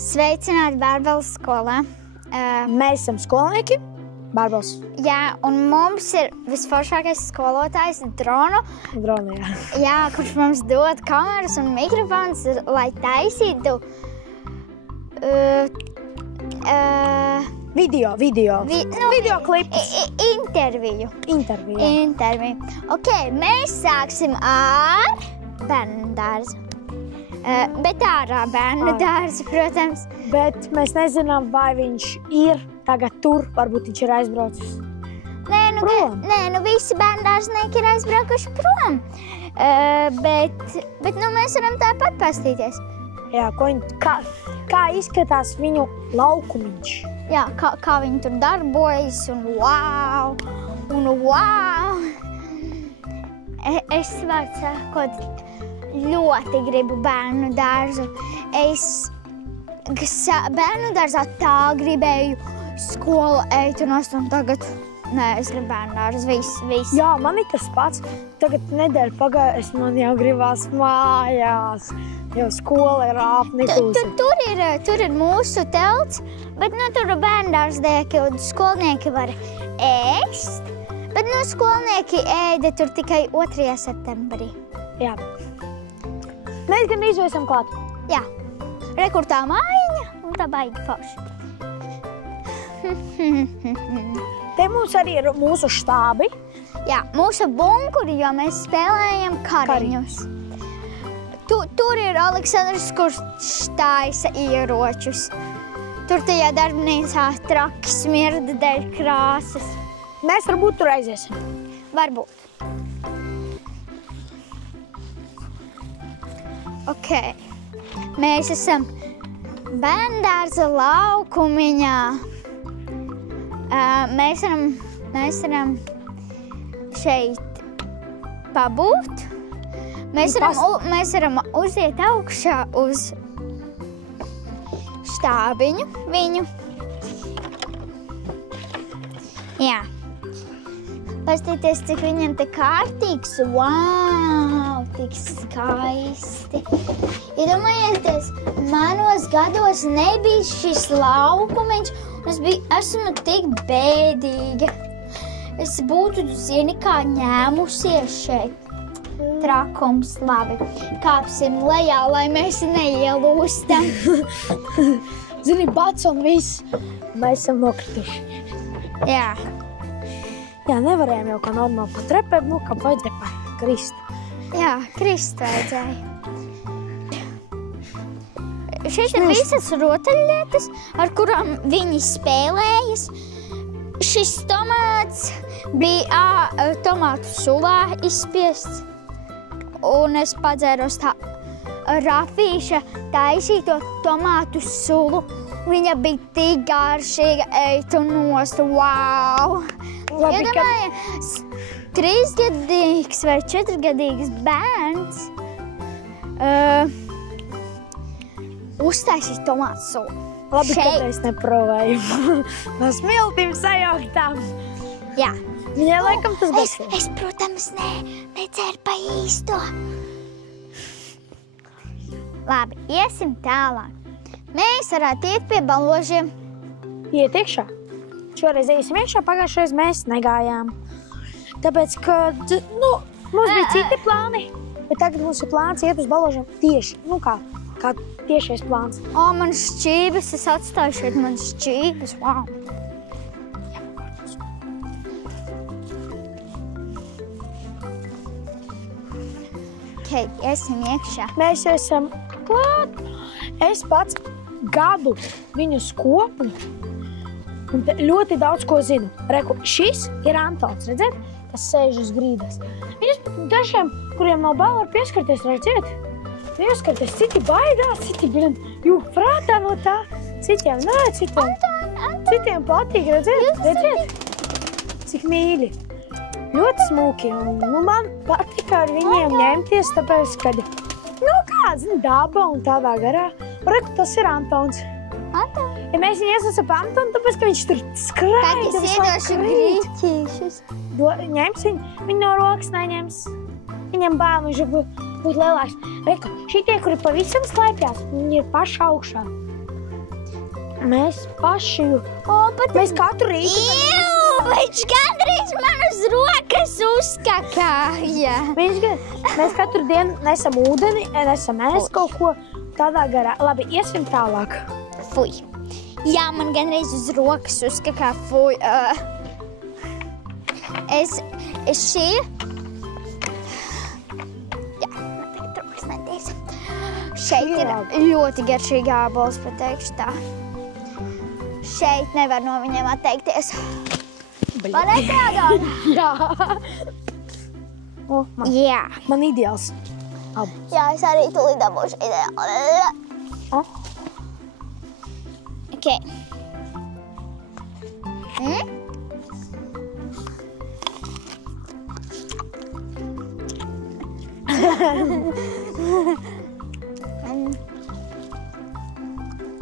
Sveicināti Bārbeles skolā. Mēs esam skolnieki, Bārbeles. Jā, un mums ir visforšākais skolotājs Dronu. Dronu, jā. Jā, kurš mums dod kameras un mikrofons, lai taisītu video klipus. Interviju. Interviju. Ok, mēs sāksim ar bērnu dārzu. Bet ārā bērnu dārzu, protams. Bet mēs nezinām, vai viņš ir tagad tur, varbūt viņš ir aizbraucis prom. Nē, visi bērnu dārznieki ir aizbraukuši prom. Bet mēs varam tāpat pastīties. Jā, kā izskatās viņu laukumiņš. Jā, kā viņi tur darbojas un wow! Es vārds sakot, ļoti gribu bērnu dārzu. Es bērnu dārzā tā gribēju skolu eit un tagad, nē, es gribu bērnu dārzu, viss. Jā, man ir tas pats. Tagad nedēļa pagājusi, man jau gribās mājās, jo skola ir apnikusi. Tur ir mūsu telts, bet tur bērnu dārznieki un skolnieki var ēst, bet skolnieki ēda tur tikai 2. septembrī. Jā. Mēs gan izvēsam klāt. Jā. Rekurtā mājiņa un tā baigi forši. Te mums arī ir mūsu štābi. Jā, mūsu bunkuri, jo mēs spēlējam kariņus. Tur ir Aleksandrs, kurš taisa ieročus. Tur tajā darbnīcā traki smirda dēļ krāsas. Mēs varbūt tur aiziesim. Varbūt. Ok, mēs esam bērndārza laukumiņā. Mēs varam šeit pabūt. Mēs varam uziet augšā uz štābiņu viņu. Jā. Pastīties, cik viņam te kārtīgs. Wow, tik skaisti. Iedomājieties, manos gados nebija šis laukumiņš, un esmu tik bēdīga. Es būtu, zini, kā ņēmusies šeit. Trakums, labi. Kāpsim lejā, lai mēs neielūstam. Zini, bats un viss. Mēs esam nokrituši. Jā. Jā, nevarējām jau kā normāli pa trepēm, kā vajadzēja krist. Jā, krist vajadzēja. Šeit ir visas rotaļlietas, ar kurām viņi spēlējas. Šis tomāts bija tomātu sulā izspiests, un es padzēros tā Rafīša taisīto tomātu sulu. Viņa bija tik garšīga, eit un nost, wow! Iedomājies, 3-gadīgs vai 4-gadīgs bērns uztaisīs tomātu sulu. Labi, ka mēs neprovējam. No smiltīm sajauktām. Jā. Viņai laikam tas garšo. Es, protams, necēru pa īsto. Labi, iesim tālāk. Mēs varētu iet pie baložiem. Iet iekšā. Šoreiz iesim iekšā, pagājušreiz mēs negājām. Tāpēc, ka, mums bija citi plāni, bet tagad mums ir plāns iet uz baložiem tieši, kā tiešais plāns. Man šķības, es atstāju šeit man šķības, wow. Ok, iesim iekšā. Mēs esam klāt. Es pats gadu viņu skopu un ļoti daudz ko zinu. Reku, šis ir Antons, redzēt, kas sēž uz grīdas. Viņus dažiem, kuriem nav bail, var pieskarties, redzēt. Pieskarties, citi baidās, citi jūg prātā no tā, citiem nē, citiem patīk, redzēt, cik mīļi. Ļoti smūki, un man patika ar viņiem ņemties, tāpēc, kad, daba un tādā garā. Reku, tas ir Antons. Ja mēs viņu iesaucam pa Antonu, tāpēc, ka viņš tur skraida. Tad es iedošu grīķīšus. Ņems viņu no rokas neņems. Viņam bail, viņš būt lielāks. Reku, šitie, kuri pavisam slēpjās, viņi ir paši augšā. Mēs paši, mēs katru rītu. Viņš gandrīz man uz rokas uzskakāja. Mēs katru dienu nesam ūdeni, nesam ēst kaut ko tādā garā. Labi, iesim tālāk. Fuj. Jā, man gandrīz uz rokas uzskakā. Fuj. Es šī... Jā, man tagad rokas netīs. Šeit ir ļoti garšīga ābols, pateikšu tā. Šeit nevar no viņiem atteikties. Varētu jādod? Jā. Jā. Man ideāls. Jā, es arī tūlīt dabūšu ideāli. Ok.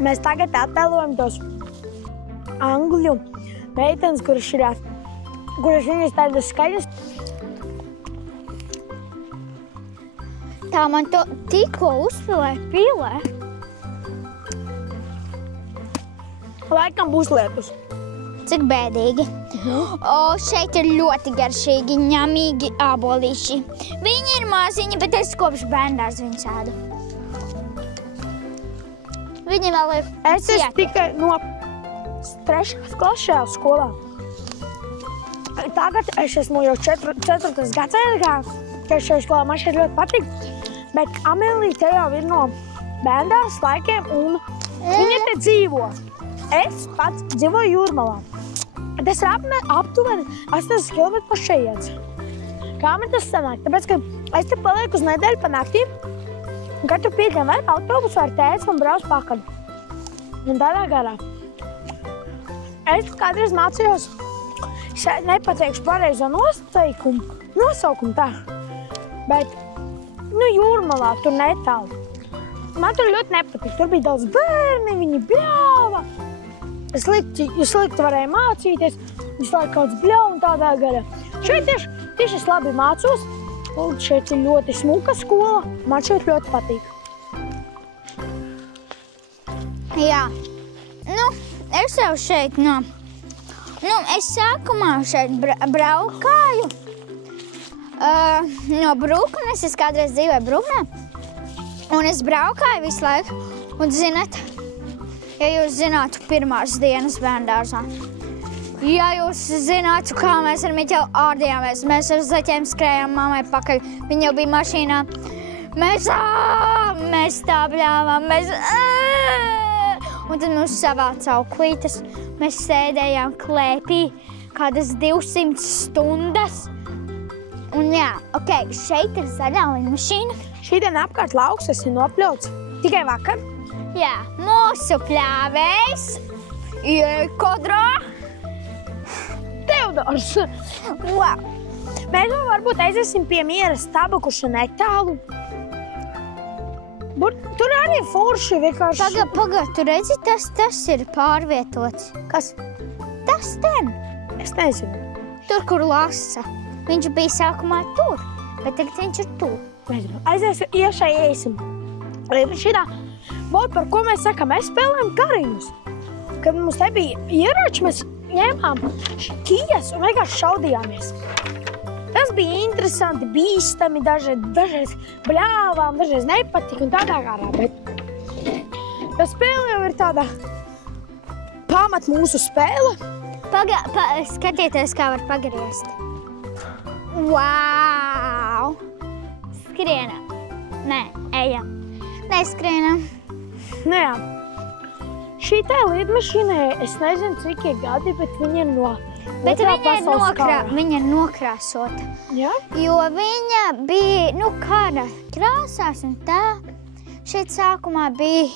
Mēs tagad attēlojam tos angļu meitenes, kuras viņas tādas skaļas. Tā man to tikko uzpilēja pilē. Laikam būs lietus. Cik bēdīgi. Šeit ir ļoti garšīgi, ņemīgi ābolīši. Viņi ir maziņi, bet es kopš bērndārs viņus ēdu. Viņi vēl ir Es esmu tikai no 3. klases šajā skolā. Tagad es esmu jau 4. gadsimtā, ka šajā skolā man šeit ļoti patīk. Bet Amelija te jau ir no bērndārs laikiem un viņa te dzīvo. Es pats dzīvoju Jūrmalā. Tas ir aptuveni 80 km pa šejienes. Kā man tas sanāk? Tāpēc, ka es te palieku uz nedēļu pa naktīm, un katru piekdienu vai autobusu ar tētis man brauc pakaļ. Un tādā garā. Es kādreiz mācījos, nepateikšu pareizo nosaukumu tā, bet, Jūrmalā tur netālu. Man tur ļoti nepatīk. Tur bija daudz bērni, viņi bļāva. Slikti varēja mācīties, visu laiku kaut kas bļauj un tādā garā. Šeit tieši es labi mācos, un šeit ir ļoti smuka skola. Man šeit ļoti patīk. Jā. Es jau šeit es sākumā šeit braukāju. No Brūknes, es kādreiz dzīvoju Brūknē. Un es braukāju visu laiku. Un zināt, ja jūs zinātu pirmās dienas bērndārzā. Ja jūs zinātu, kā mēs ar Miķelu ārdījāmies, mēs ar zaķiem skrējām mammai pakaļ. Viņa jau bija mašīnā. Mēs tā bļāvām, Un tad mums savāca auklītes. Mēs sēdējām klēpī kādas 200 stundas. Un jā, šeit ir zaļā lidmašīna. Šīdien apkārt lauks esi nopļauts. Tikai vakar? Jā, mūsu pļāvējs Kodrā. Teodors. Wow. Mēs varbūt aiziesim pie miera staba, kurš ir netālu. Tur arī forši vienkārši. Pagad, tu redzi, tas ir pārvietots. Kas? Tas ten. Es nezinu. Tur, kur lasa. Viņš bija sākumā tur, bet tagad viņš ir tur. Nezinu. Aiziesim, iešai iesim. Šitā, par ko mēs sakam, mēs spēlējam kariņus. Kad mums nebija ieroči, mēs ņēmām kijas un vienkārši šaudījāmies. Tas bija interesanti, bīstami, dažreiz bļāvām, dažreiz nepatika un tādā garā, bet tā spēle jau ir tāda pamat mūsu spēle. Skatieties, kā var pagriezt. Wow! Skrienam. Nē, ejam. Neskrienam. Jā. Šī tā lidmašīnai, es nezinu, cik ir gadi, bet viņa ir no Bet viņa ir nokrāsota. Jā? Jo viņa bija, kara krāsās un tā. Šeit sākumā bija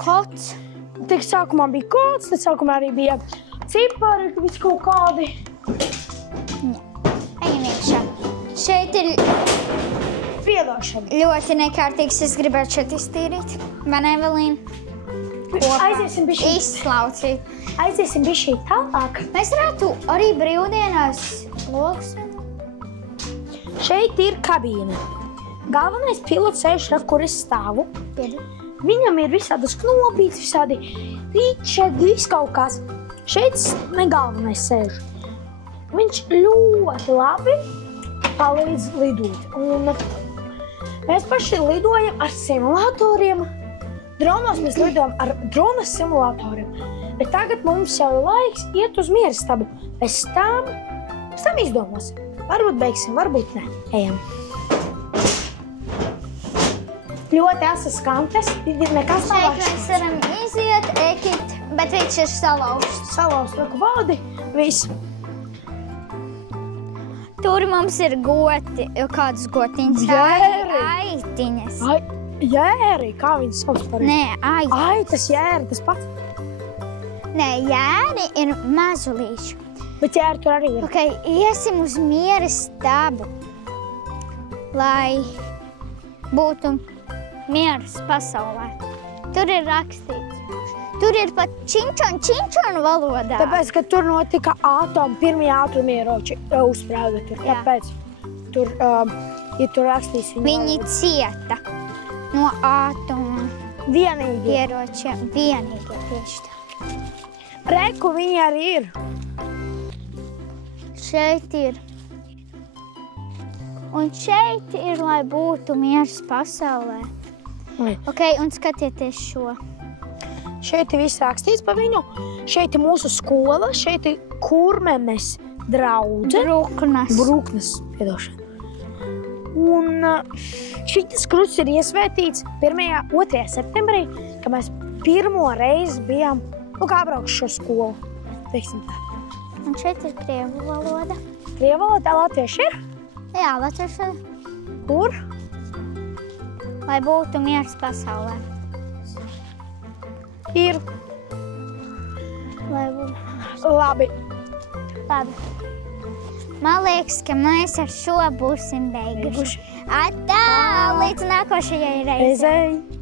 kots. Tik sākumā bija kots, tad sākumā arī bija cipari, viss kaut kādi. Ejam iekšā. Šeit ir Piedošana. Ļoti nekārtīgs, es gribētu šeit iztīrīt. Vai ne, Evelīna? Aiziesim bišķi. Izslaucīt. Aiziesim bišķi tālāk. Mēs varētu arī brīvdienās logus. Šeit ir kabīne. Galvenais pilots sēž, kur es stāvu. Viņam ir visādas knopītes, visādi ričedi, viss kaut kas. Šeit ne galvenais sēž. Viņš ļoti labi palīdz lidot. Un mēs paši lidojam ar simulatoriem. Dronos mēs lidojam ar dronas simulatoriem. Bet tagad mums jau ir laiks iet uz mierastabu. Pēc tam izdomās. Varbūt beigsim, varbūt ne. Ejam. Ļoti asas kantes. Nekas nav Šeit mēs varam iziet, ekit, bet viņš ir salauzts. Salauzts roku vādi. Viss. Tur mums ir goti, kādas gotiņas. Jēri. Aitiņas. Jēri, kā viņas sauc par viņu? Nē, aiti. Ai, tas jēri, tas pats. Nē, jēri ir mazulīši. Bet jēri tur arī ir. Ok, iesim uz mierastabu, lai būtu mieras pasaulē. Tur ir rakstīts. Tur ir pat činčon valodā. Tāpēc, ka tur notika pirmie ātrumieroči uzsprāga tur. Jā. Tāpēc tur, ja tur rakstīs Viņi cieta no ātuma vienīgi. ieročiem. Vienīgie tieši tā. Reku viņi arī ir. Šeit ir. Un šeit ir, lai būtu miers pasaulē. Ok, un skatieties šo. Šeit ir viss rakstīts par viņu. Šeit ir mūsu skola, šeit ir Kurmenes draudze. Bruknes, piedošana. Un šitas krusts ir iesvētīts 2. septembrī, kad mēs pirmo reizi bijām, kā braukšu šo skolu. Teiksim tā. Un šeit ir krievu valoda. Krievu valodā latvieši ir? Jā, latvieši ir. Kur? Lai būtu miers pasaulē. Ir. Lai būtu. Labi. Labi. Man liekas, ka mēs ar šo būsim beiguši. Atā, līdz nākošajai reizei. Reizei.